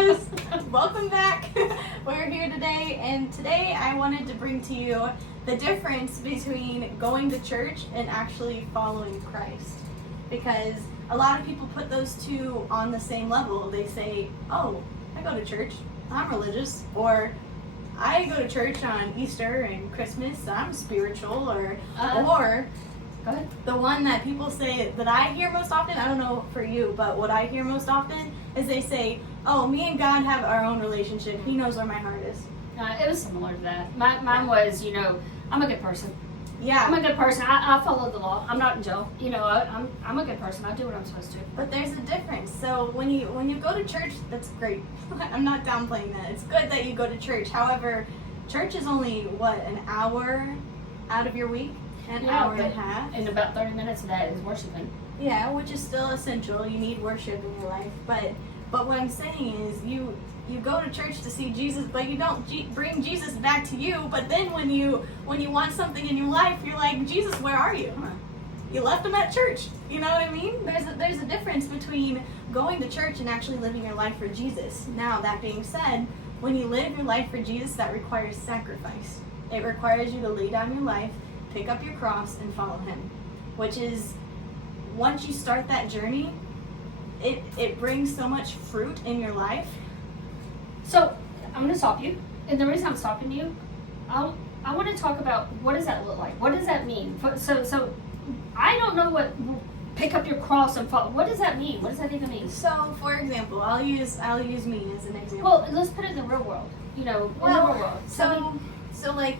Yes, welcome back. We're here today, and today I wanted to bring to you the difference between going to church and actually following Christ. Because a lot of people put those two on the same level. They say, oh, I go to church, I'm religious, or I go to church on Easter and Christmas, I'm spiritual, or Go ahead. the one that people say that I hear most often, I don't know for you, but what I hear most often is they say, oh, me and God have our own relationship. He knows where my heart is. It was similar to that. Mine was, I'm a good person. Yeah. I'm a good person. I follow the law. I'm not in jail. I'm a good person. I do what I'm supposed to. But there's a difference. So when you go to church, that's great. I'm not downplaying that. It's good that you go to church. However, church is only, an hour out of your week? An hour and a half. And about 30 minutes of that is worshiping. Yeah, which is still essential. You need worship in your life. But what I'm saying is you go to church to see Jesus, but you don't bring Jesus back to you. But then when you want something in your life, you're like, Jesus, where are you? You left him at church. You know what I mean? There's a difference between going to church and actually living your life for Jesus. Now, that being said, when you live your life for Jesus, that requires sacrifice. It requires you to lay down your life, pick up your cross, and follow him. Which is, once you start that journey, it brings so much fruit in your life. So I'm going to stop you. And the reason I'm stopping you, I want to talk about what does that look like? What does that mean? So I don't know what pick up your cross and follow. What does that mean? What does that even mean? So, for example, I'll use me as an example. Well, let's put it in the real world. In the real world. So like,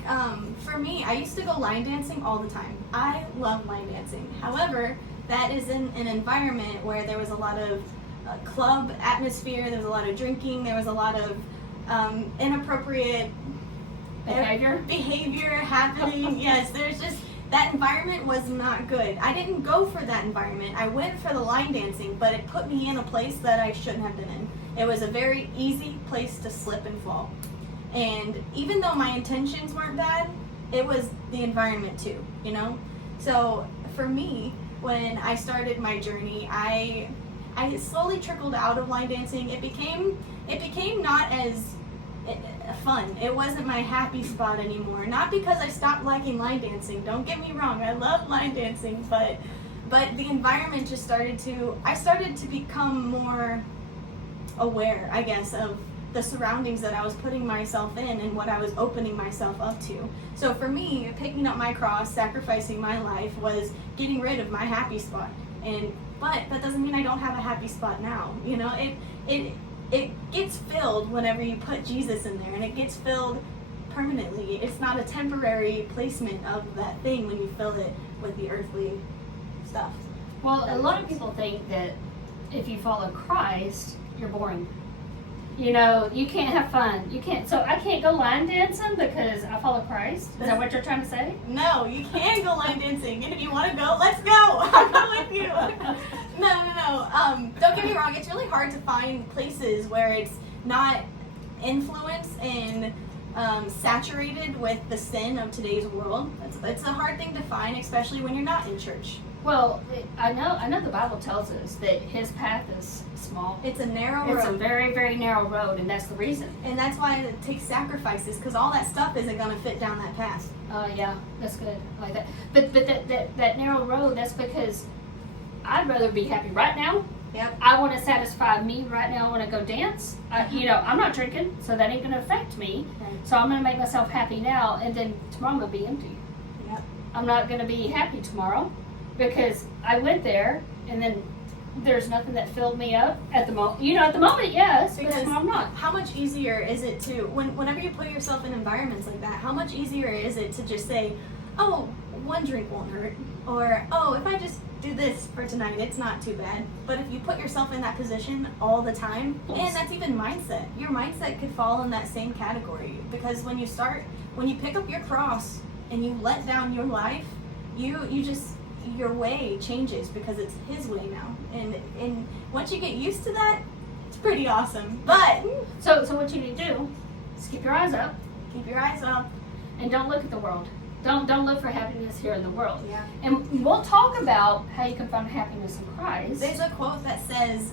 for me, I used to go line dancing all the time. I love line dancing. However, that is in an environment where there was a lot of club atmosphere, there was a lot of drinking, there was a lot of inappropriate behavior happening. Yes, there's just, that environment was not good. I didn't go for that environment. I went for the line dancing, but it put me in a place that I shouldn't have been in. It was a very easy place to slip and fall. And even though my intentions weren't bad, it was the environment too, So for me, when I started my journey, I slowly trickled out of line dancing. It became not as fun. It wasn't my happy spot anymore. Not because I stopped liking line dancing. Don't get me wrong, I love line dancing, but the environment just I started to become more aware, I guess, of the surroundings that I was putting myself in and what I was opening myself up to. So for me, picking up my cross, sacrificing my life, was getting rid of my happy spot. But that doesn't mean I don't have a happy spot now. It gets filled whenever you put Jesus in there, and it gets filled permanently. It's not a temporary placement of that thing when you fill it with the earthly stuff. Well, a lot of people think that if you follow Christ, you're boring. You can't have fun. You can't. So I can't go line dancing because I follow Christ. Is that what you're trying to say? No, you can go line dancing, and if you want to go, let's go. I'll go with you. No. Don't get me wrong. It's really hard to find places where it's not influenced and saturated with the sin of today's world. It's a hard thing to find, especially when you're not in church. Well, I know the Bible tells us that his path is small. It's a narrow road. It's a very, very narrow road, and that's the reason. And that's why it takes sacrifices, because all that stuff isn't going to fit down that path. Yeah, that's good. I like that. But that narrow road, that's because I'd rather be happy right now. Yep. I want to satisfy me right now. I want to go dance. I'm not drinking, so that ain't going to affect me. Right. So I'm going to make myself happy now, and then tomorrow I'm going to be empty. Yep. I'm not going to be happy tomorrow because I went there, and then there's nothing that filled me up at the moment. At the moment, yes, but I'm not. How much easier is it to, whenever you put yourself in environments like that, how much easier is it to just say, oh, one drink won't hurt, or, oh, if I just do this for tonight, it's not too bad. But if you put yourself in that position all the time, and that's even mindset, your mindset could fall in that same category, because when you pick up your cross and you let down your life, your way changes because it's his way now. And once you get used to that, it's pretty awesome. But so what you need to do is keep your eyes up. Keep your eyes up. And don't look at the world. Don't look for happiness here in the world. Yeah. And we'll talk about how you can find happiness in Christ. There's a quote that says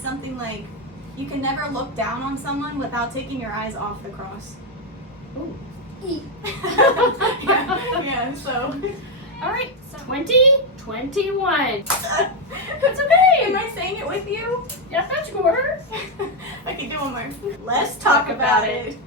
something like, You can never look down on someone without taking your eyes off the cross. Ooh. Yeah, so. All right, 2021. That's okay. Am I saying it with you? Yeah, that's yours. I can do one more. Let's talk about it.